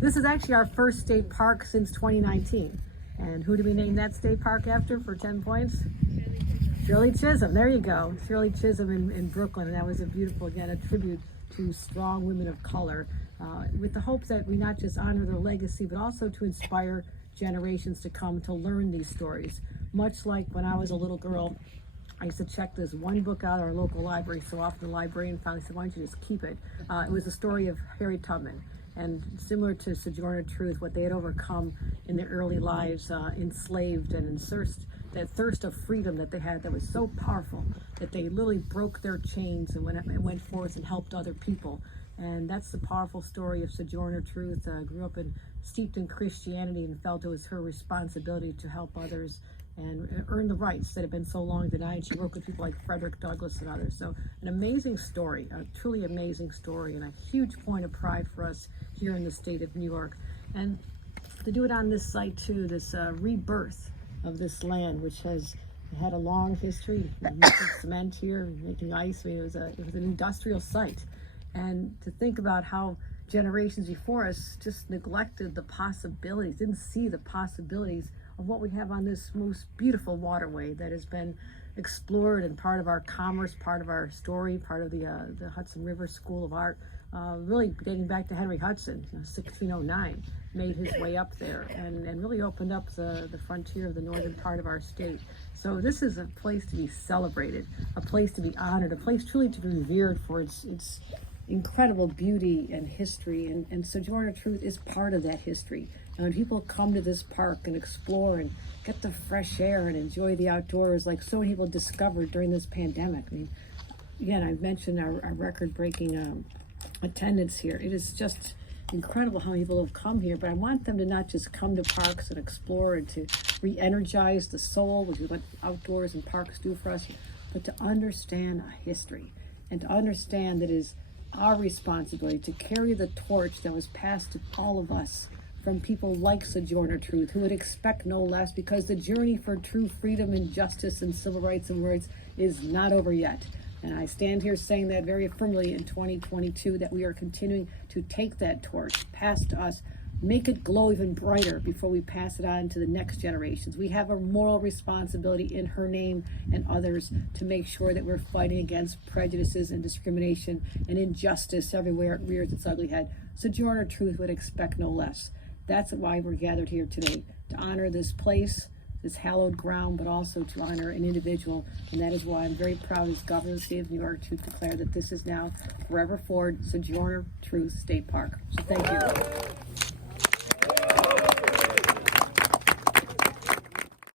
This is actually our first state park since 2019. And who do we name that state park after for 10 points? Shirley Chisholm. There you go. Shirley Chisholm in Brooklyn. And that was a beautiful, again, a tribute to strong women of color, with the hopes that we not just honor their legacy, but also to inspire generations to come to learn these stories. Much like when I was a little girl, I used to check this one book out at our local library so often. The librarian finally said, why don't you just keep it? It was the story of Harriet Tubman. And similar to Sojourner Truth, what they had overcome in their early lives, enslaved and that thirst of freedom that they had that was so powerful that they literally broke their chains and went forth and helped other people. And that's the powerful story of Sojourner Truth. Grew up steeped in Christianity and felt it was her responsibility to help others and earn the rights that have been so long denied. She worked with people like Frederick Douglass and others. So an amazing story, a truly amazing story, and a huge point of pride for us here in the state of New York. And to do it on this site too, this rebirth of this land, which has had a long history, making cement here, making ice. I mean, it was an industrial site. And to think about how generations before us just neglected the possibilities, didn't see the possibilities of what we have on this most beautiful waterway that has been explored and part of our commerce, part of our story, part of the Hudson River School of Art, really dating back to Henry Hudson, 1609, made his way up there and really opened up the frontier of the northern part of our state. So this is a place to be celebrated, a place to be honored, a place truly to be revered for its incredible beauty and history, and Sojourner Truth is part of that history. And when people come to this park and explore and get the fresh air and enjoy the outdoors, like so many people discovered during this pandemic. I mean, again, I've mentioned our record-breaking attendance here. It is just incredible how many people have come here, but I want them to not just come to parks and explore and to re-energize the soul, which is what outdoors and parks do for us, but to understand a history and to understand that it is our responsibility to carry the torch that was passed to all of us from people like Sojourner Truth, who would expect no less, because the journey for true freedom and justice and civil rights and rights is not over yet. And I stand here saying that very firmly in 2022, that we are continuing to take that torch, pass to us, make it glow even brighter before we pass it on to the next generations. We have a moral responsibility in her name and others to make sure that we're fighting against prejudices and discrimination and injustice everywhere it rears its ugly head. Sojourner Truth would expect no less. That's why we're gathered here today, to honor this place, this hallowed ground, but also to honor an individual. And that is why I'm very proud as Governor of the State of New York to declare that this is now forever forward Sojourner Truth State Park. So thank you.